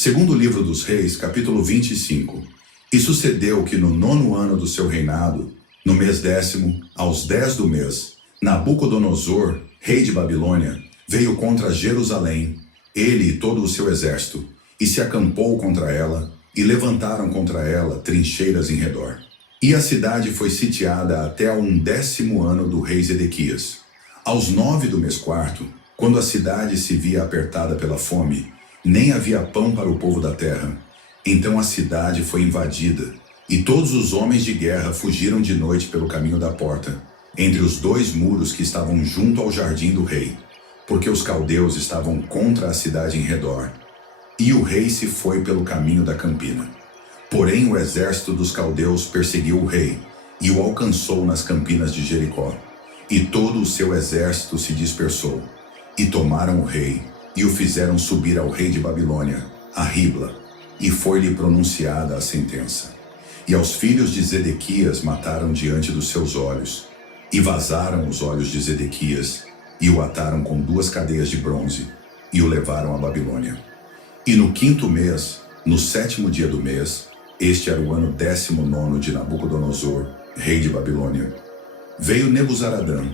Segundo livro dos Reis, capítulo 25. E sucedeu que no 9º ano do seu reinado, no mês 10º, aos 10 do mês, Nabucodonosor, rei de Babilônia, veio contra Jerusalém, ele e todo o seu exército, e se acampou contra ela, e levantaram contra ela trincheiras em redor. E a cidade foi sitiada até ao 10º ano do rei Zedequias. Aos 9 do mês 4º, quando a cidade se via apertada pela fome, nem havia pão para o povo da terra. Então a cidade foi invadida, e todos os homens de guerra fugiram de noite pelo caminho da porta, entre os 2 muros que estavam junto ao jardim do rei, porque os caldeus estavam contra a cidade em redor. E o rei se foi pelo caminho da campina. Porém o exército dos caldeus perseguiu o rei, e o alcançou nas campinas de Jericó. E todo o seu exército se dispersou, e tomaram o rei, e o fizeram subir ao rei de Babilônia, a Ribla, e foi-lhe pronunciada a sentença. E aos filhos de Zedequias mataram diante dos seus olhos, e vazaram os olhos de Zedequias, e o ataram com 2 cadeias de bronze, e o levaram à Babilônia. E no 5º mês, no 7º dia do mês, este era o ano 19º de Nabucodonosor, rei de Babilônia, veio Nebuzaradã,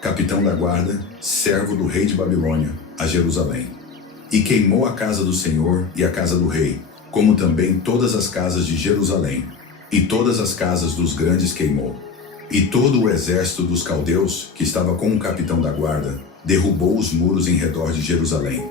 capitão da guarda, servo do rei de Babilônia, a Jerusalém, e queimou a casa do Senhor e a casa do rei, como também todas as casas de Jerusalém, e todas as casas dos grandes queimou. E todo o exército dos caldeus, que estava com o capitão da guarda, derrubou os muros em redor de Jerusalém.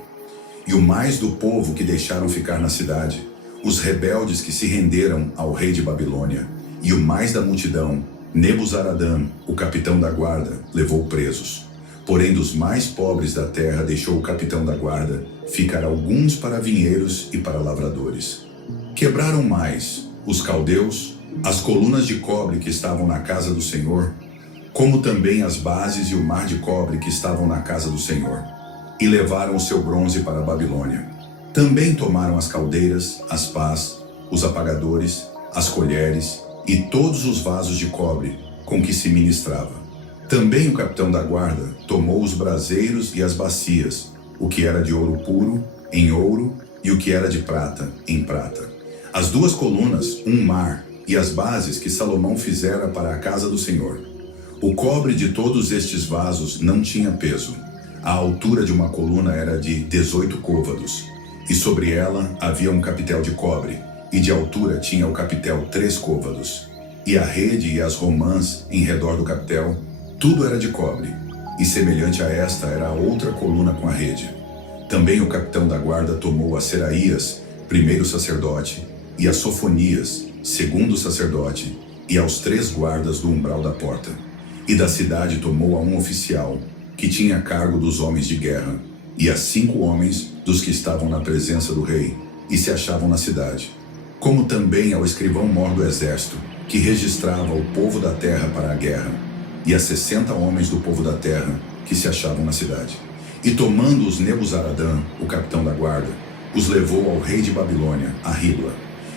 E o mais do povo que deixaram ficar na cidade, os rebeldes que se renderam ao rei de Babilônia, e o mais da multidão, Nebuzaradã, o capitão da guarda, levou presos. Porém dos mais pobres da terra deixou o capitão da guarda ficar alguns para vinheiros e para lavradores. Quebraram mais os caldeus as colunas de cobre que estavam na casa do Senhor, como também as bases e o mar de cobre que estavam na casa do Senhor, e levaram o seu bronze para a Babilônia. Também tomaram as caldeiras, as pás, os apagadores, as colheres e todos os vasos de cobre com que se ministrava. Também o capitão da guarda tomou os braseiros e as bacias, o que era de ouro puro, em ouro, e o que era de prata, em prata. As 2 colunas, um mar, e as bases que Salomão fizera para a casa do Senhor. O cobre de todos estes vasos não tinha peso. A altura de uma coluna era de 18 côvados, e sobre ela havia um capitel de cobre, e de altura tinha o capitel 3 côvados. E a rede e as romãs em redor do capitel, tudo era de cobre, e semelhante a esta era a outra coluna com a rede. Também o capitão da guarda tomou a Seraías, primeiro sacerdote, e a Sofonias, segundo sacerdote, e aos 3 guardas do umbral da porta. E da cidade tomou a um oficial, que tinha cargo dos homens de guerra, e a 5 homens dos que estavam na presença do rei, e se achavam na cidade, como também ao escrivão-mor do exército, que registrava o povo da terra para a guerra, e a 60 homens do povo da terra, que se achavam na cidade. E tomando-os Nebuzaradã, o capitão da guarda, os levou ao rei de Babilônia, a Ribla.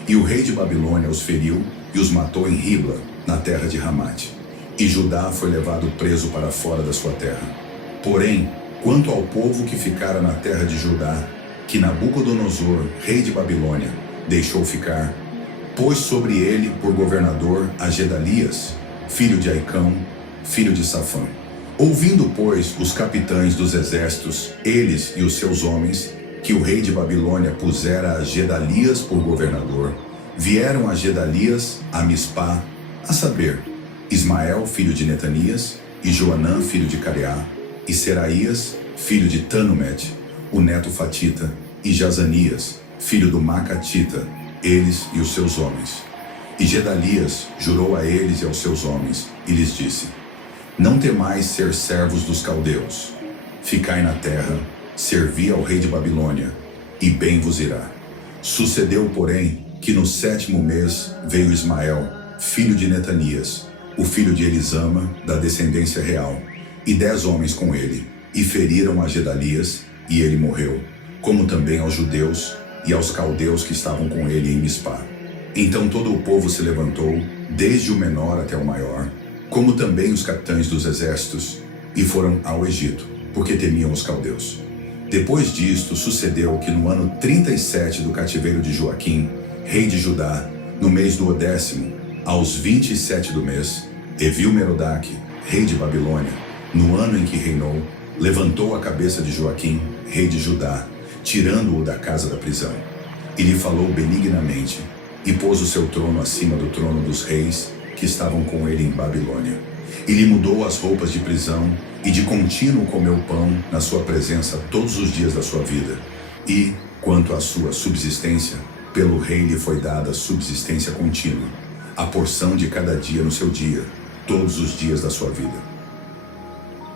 E o rei de Babilônia os feriu e os matou em Ribla, na terra de Ramate. E Judá foi levado preso para fora da sua terra. Porém, quanto ao povo que ficara na terra de Judá, que Nabucodonosor, rei de Babilônia, deixou ficar, pôs sobre ele por governador a Gedalias, filho de Aicão, filho de Safã. Ouvindo, pois, os capitães dos exércitos, eles e os seus homens, que o rei de Babilônia pusera a Gedalias por governador, vieram a Gedalias, a Mispá, a saber, Ismael, filho de Netanias, e Joanã, filho de Careá, e Seraías, filho de Tanumete, o neto Fatita, e Jazanias, filho do Macatita, eles e os seus homens. E Gedalias jurou a eles e aos seus homens, e lhes disse: Não temais ser servos dos caldeus. Ficai na terra, servi ao rei de Babilônia, e bem vos irá. Sucedeu, porém, que no 7º mês veio Ismael, filho de Netanias, o filho de Elisama, da descendência real, e 10 homens com ele, e feriram a Gedalias, e ele morreu, como também aos judeus e aos caldeus que estavam com ele em Mispá. Então todo o povo se levantou, desde o menor até o maior, como também os capitães dos exércitos, e foram ao Egito, porque temiam os caldeus. Depois disto, sucedeu que no ano 37 do cativeiro de Joaquim, rei de Judá, no mês do 10º, aos 27 do mês, Evil-Merodach, rei de Babilônia, no ano em que reinou, levantou a cabeça de Joaquim, rei de Judá, tirando-o da casa da prisão. E lhe falou benignamente, e pôs o seu trono acima do trono dos reis que estavam com ele em Babilônia. E lhe mudou as roupas de prisão, e de contínuo comeu pão na sua presença todos os dias da sua vida. E, quanto à sua subsistência, pelo rei lhe foi dada subsistência contínua, a porção de cada dia no seu dia, todos os dias da sua vida.